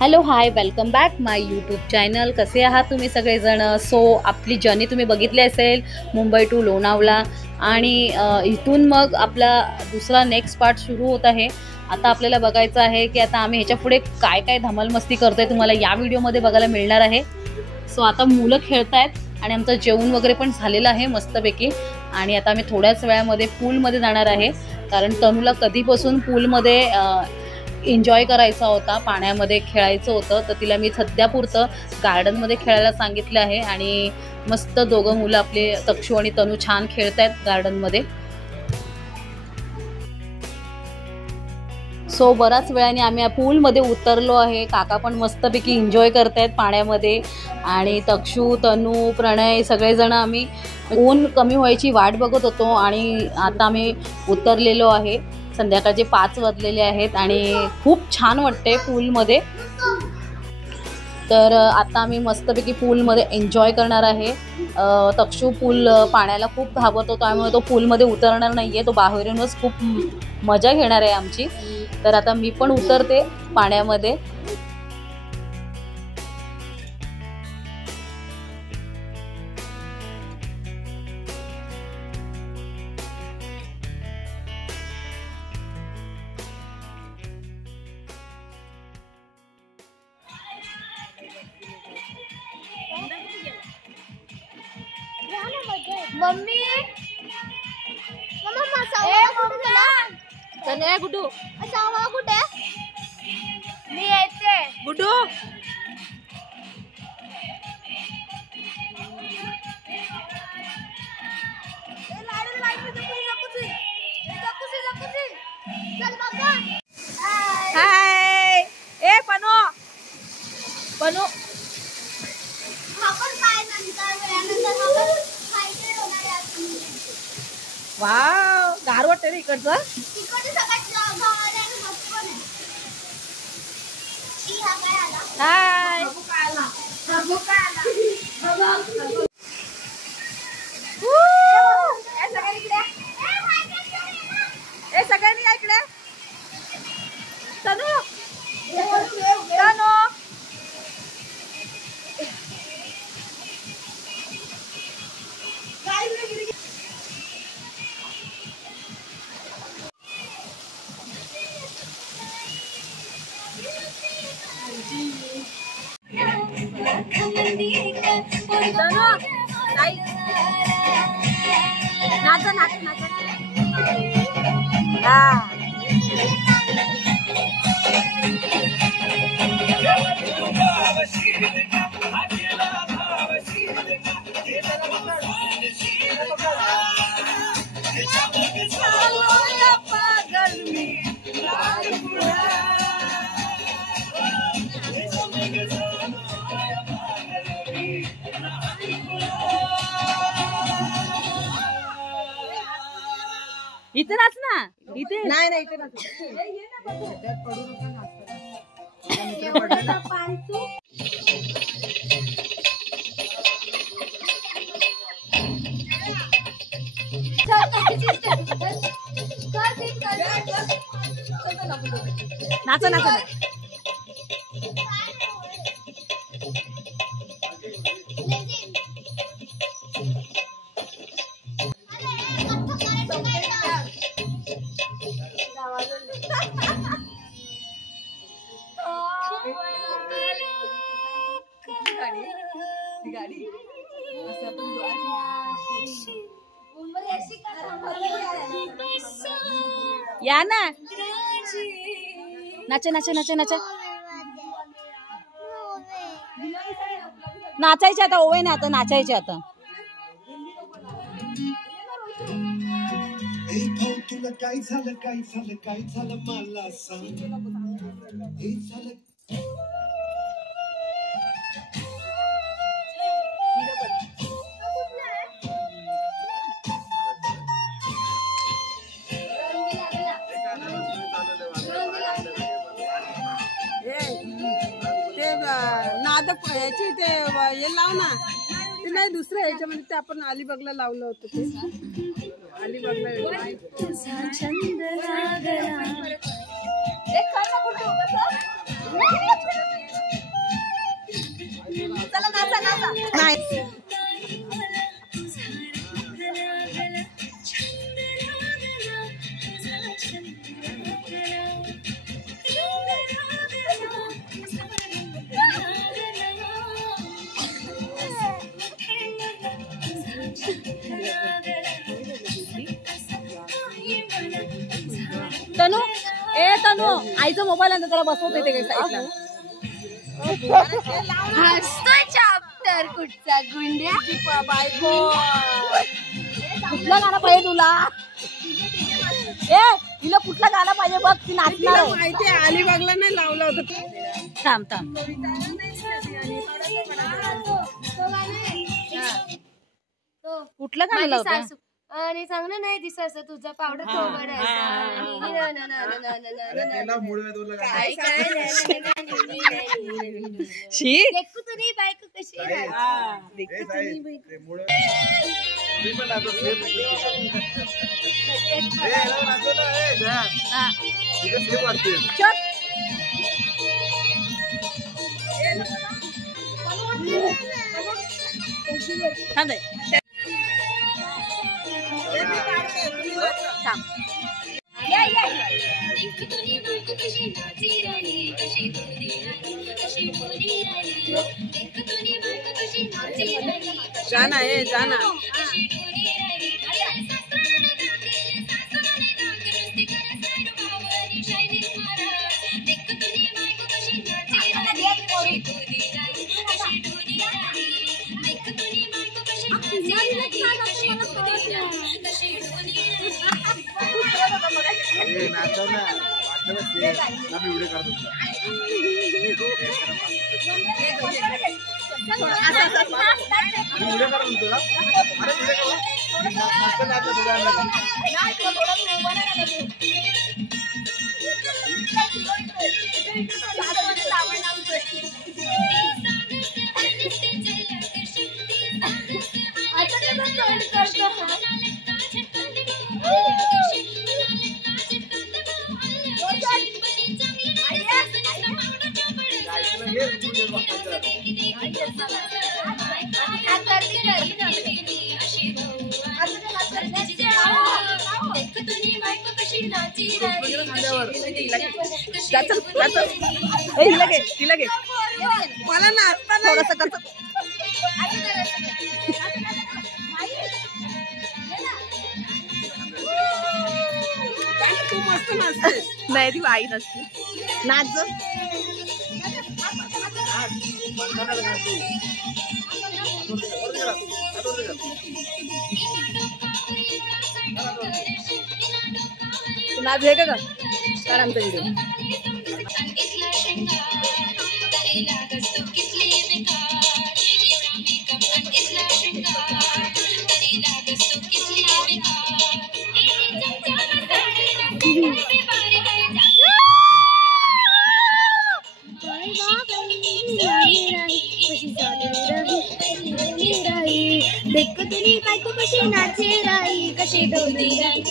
Hello hi, welcome back माय YouTube channel. कसे आहात तुम्ही सगळेजण? सो आपली जर्नी तुम्ही बघितली असेल, मुंबई टू लोणावळा, आणि इथून मग आपला दुसरा नेक्स्ट पार्ट सुरू होत आहे. आता आपल्याला बघायचं आहे की आता आम्ही ह्याच्या पुढे काय काय धमाल मस्ती करतोय तुम्हाला या व्हिडिओमध्ये बघायला मिळणार आहे. सो आता मुलं खेळत आहेत आणि आमचं जेवण वगैरे पण झालेलं आहे मस्तपैकी. आणि आता आम्ही थोड्याच वेळामध्ये पूलमध्ये जाणार आहे, कारण तनूला कधीपासून पूलमध्ये एन्जॉय करायचा होता, पाण्यामध्ये खेळायचं होतं. तर तिला मी सध्यापुरतं गार्डनमध्ये खेळायला सांगितलं आहे आणि मस्त दोघं मुलं आपले तक्षू आणि तनू छान खेळत आहेत गार्डनमध्ये. सो बराच वेळाने आम्ही पूलमध्ये उतरलो आहे. काका पण मस्तपैकी एन्जॉय करत आहेत पाण्यामध्ये, आणि तक्षू, तनू, प्रणय सगळेजण आम्ही ऊन कमी व्हायची वाट बघत होतो. आणि आता आम्ही उतरलेलो आहे. संध्याकाळचे 5 वाजलेले आहेत आणि खूप छान वाटते पूलमध्ये. तर आता आम्ही मस्तपैकी पूलमध्ये एन्जॉय करणार आहे. तक्षू पूल पाण्याला खूप घाबरतो, त्यामुळे तो पूलमध्ये उतरणार नाही आहे. तो बाहेरूनच खूप मजा घेणार आहे आमची. तर आता मी पण उतरते पाण्यामध्ये. मम्मी मम्मा सावा कुठे गेला? तनया गुड्डू, सावा कुठे? मी येते. गुड्डू हाय. ए पनो पनो वाव, गार वाटते रे इकडचं. हाय. ए सगळ्यांनी या इकडे. तनू तनू नाचा नाचा नाचा. हा इथे नाच ना. इथे नाही नाही, इथे नाच. नाचा नाचा. या ना, नाचा नाचा नाचा नाचा. नाचायचे आता, ओवे ना आता नाचायचे आता. तुला काय झालं काय झालं काय झालं मला सांग. हे झालं ते नादक याची ते हे लाव ना. ते नाही दुसऱ्या याच्यामध्ये ते आपण अलिबागला लावलं होतं ते. अलिबागला छंद लागला. नाही तनू तनू आईचा मोबाईल आणतो त्याला बसवते ते काही साईडला. हसतोय चॅप्टर कुठचा गुंड्या बायको कुठलं गाणं पाहिजे तुला? तिला कुठलं गाणं पाहिजे बघ, ती नाचणार आहे. माहिती अलिबागला नाही लावलं होतं. थांब थांब कुठलं गाणं लावतं? आणि चांगलं नाही दिसायचं तुझा पावडर शी तुझी बायको कशी जाना है जाना मला नाचता थोडस तू मस्त नाचतेस. नाही ती आई नसते. नाच नाच आहे का तर आमचा व्हिडिओ देख तुझी बायको कशी नाचे राई कशी डोली राई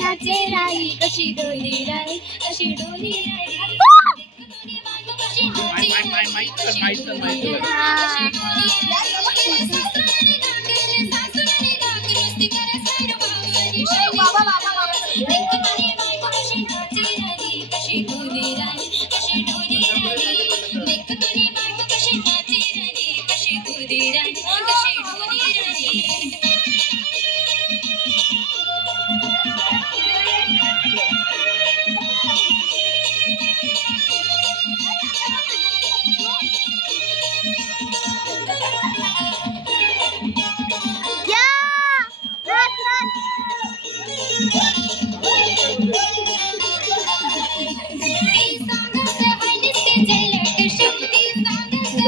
नाचे राई कशी डोली राई कशी डोली राई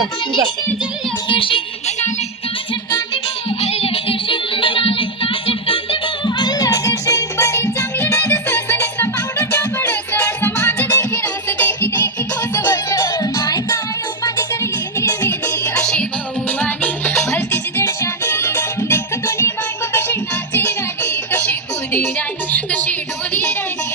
जा तू जा. कशी डोली राणी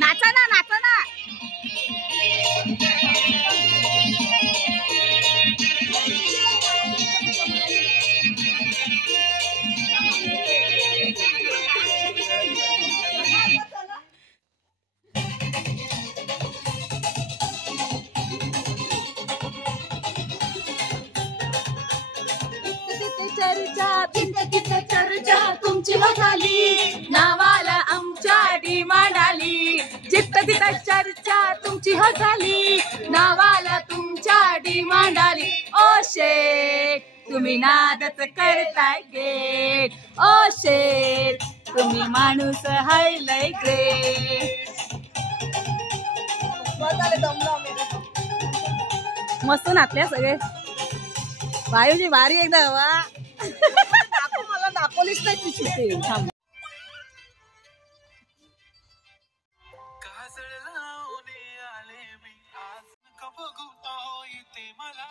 नाचा ना नाचा ना. चर्चा तुमची हो झाली नावाला आमच्या डिमांड आली. जिथं तिथं चर्चा तुमची हो झाली नावाला तुमच्या डिमांड आली. ओ शेठ तुम्ही नादच करताय गेट. ओ शेठ तुम्ही माणूस हाय लय ग्रेट. मस्त नाचल्या सगळे. वायूची भारी एकदा वा. मला दाखवलीच नाही ती चिठ्ठी. थांब. मला